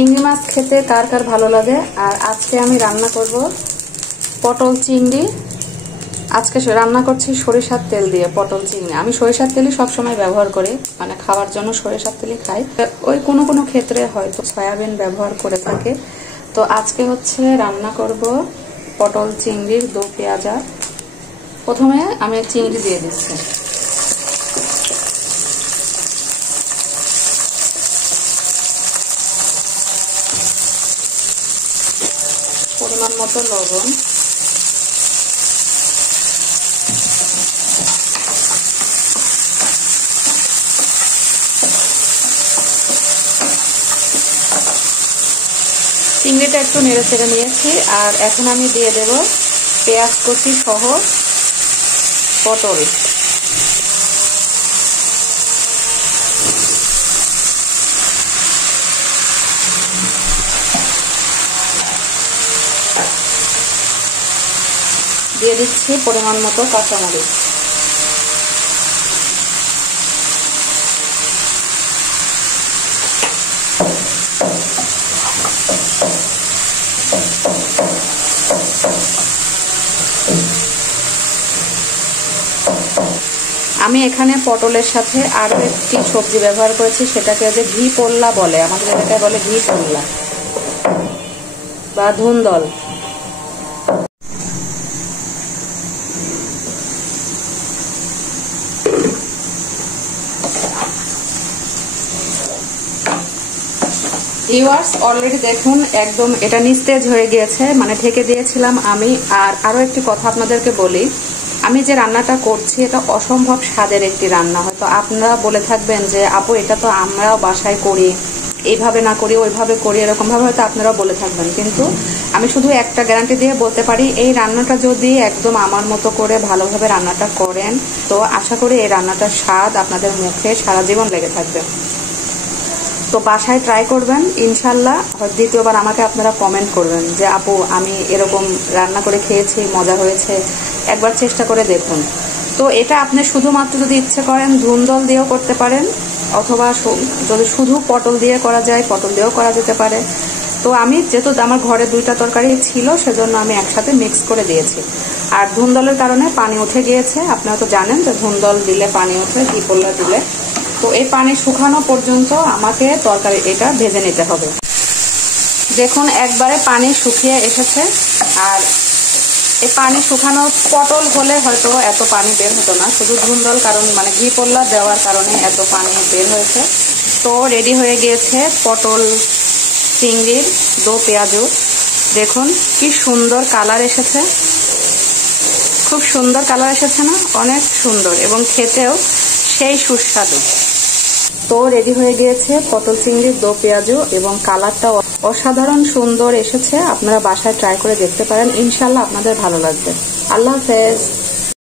চিংড়ি মাছ খেতে কার কার ভালো লাগে। আর আজকে আমি রান্না করব পটল চিংড়ি। আজকে রান্না করছি সরিষার তেল দিয়ে পটল চিংড়ি। আমি সরিষার তেলই সবসময় ব্যবহার করি, মানে খাওয়ার জন্য সরিষার তেলই খাই। ওই কোনো কোনো ক্ষেত্রে হয়তো সয়াবিন ব্যবহার করে থাকে। তো আজকে হচ্ছে রান্না করব পটল চিংড়ির দো পেঁয়াজা। প্রথমে আমি চিংড়ি দিয়ে দিচ্ছি। পরিমাণ মতো লবণ, চিংড়িটা একটু নেড়ে চেড়ে নিয়েছি। আর এখন আমি দিয়ে দেব পেঁয়াজ কুচি সহ পটল। দিয়ে দিচ্ছি পরিমাণ মতো কাঁচামরিচ। আমি এখানে পটলের সাথে আরো একটি সবজি ব্যবহার করেছি, সেটাকে যে ঘি পোল্লা বলে, আমাদের এলাকায় বলে ঘি পোল্লা বা ধুন্দল। ভিউয়ার্স অলরেডি দেখুন একদম এটা নিস্তেজ হয়ে গিয়েছে, মানে ঢেকে দিয়েছিলাম আমি। আর আরো একটি কথা আপনাদেরকে বলি, আমি যে রান্নাটা করছি এটা অসম্ভব স্বাদের একটি রান্না। হয়তো আপনারা বলে থাকবেন যে আপু এটা তো আমরাও বাসায় করি, এইভাবে না করি ওইভাবে করি, এরকম ভাবে হয়তো আপনারাও বলে থাকবেন। কিন্তু আমি শুধু একটা গ্যারান্টি দিয়ে বলতে পারি, এই রান্নাটা যদি একদম আমার মতো করে ভালোভাবে রান্নাটা করেন তো আশা করি এই রান্নাটার স্বাদ আপনাদের মুখে সারা জীবন লেগে থাকবে। তো বাসায় ট্রাই করবেন ইনশাল্লাহ। দ্বিতীয়বার আমাকে আপনারা কমেন্ট করবেন যে আপু আমি এরকম রান্না করে খেয়েছি, মজা হয়েছে, একবার চেষ্টা করে দেখুন। তো এটা আপনি শুধুমাত্র যদি ইচ্ছে করেন ধুন্দল দিয়েও করতে পারেন, অথবা যদি শুধু পটল দিয়ে করা যায় পটল দিয়েও করা যেতে পারে। তো আমি যেহেতু আমার ঘরে দুইটা তরকারি ছিল সেজন্য আমি একসাথে মিক্স করে দিয়েছি। আর ধুন্দলের কারণে পানি উঠে গিয়েছে, আপনারা তো জানেন যে ধুন্দল দিলে পানি ওঠে, ঘি পোল্লা দিলে। তো এই পানি শুকানো পর্যন্ত আমাকে তরকারি এটা ভেজে নিতে হবে। দেখুন একবারে পানি শুকিয়ে এসেছে। আর এই পানি শুকানো পটল হলে হয়তো এত পানি বের হতো না, শুধু ধুন্দল কারণ মানে ঘি পোল্লা দেওয়ার কারণে এত পানি বের হয়েছে। তো রেডি হয়ে গিয়েছে পটল চিংড়ির দো পেঁয়াজু। দেখুন কি সুন্দর কালার এসেছে, খুব সুন্দর কালার এসেছে না? অনেক সুন্দর এবং খেতেও সেই সুস্বাদু। তো রেডি হয়ে গিয়েছে পটল চিংড়ির দো পেঁয়াজু এবং কালারটা অসাধারণ সুন্দর এসেছে। আপনারা বাসায় ট্রাই করে দেখতে পারেন, ইনশাল্লাহ আপনাদের ভালো লাগবে। আল্লাহ হাফেজ।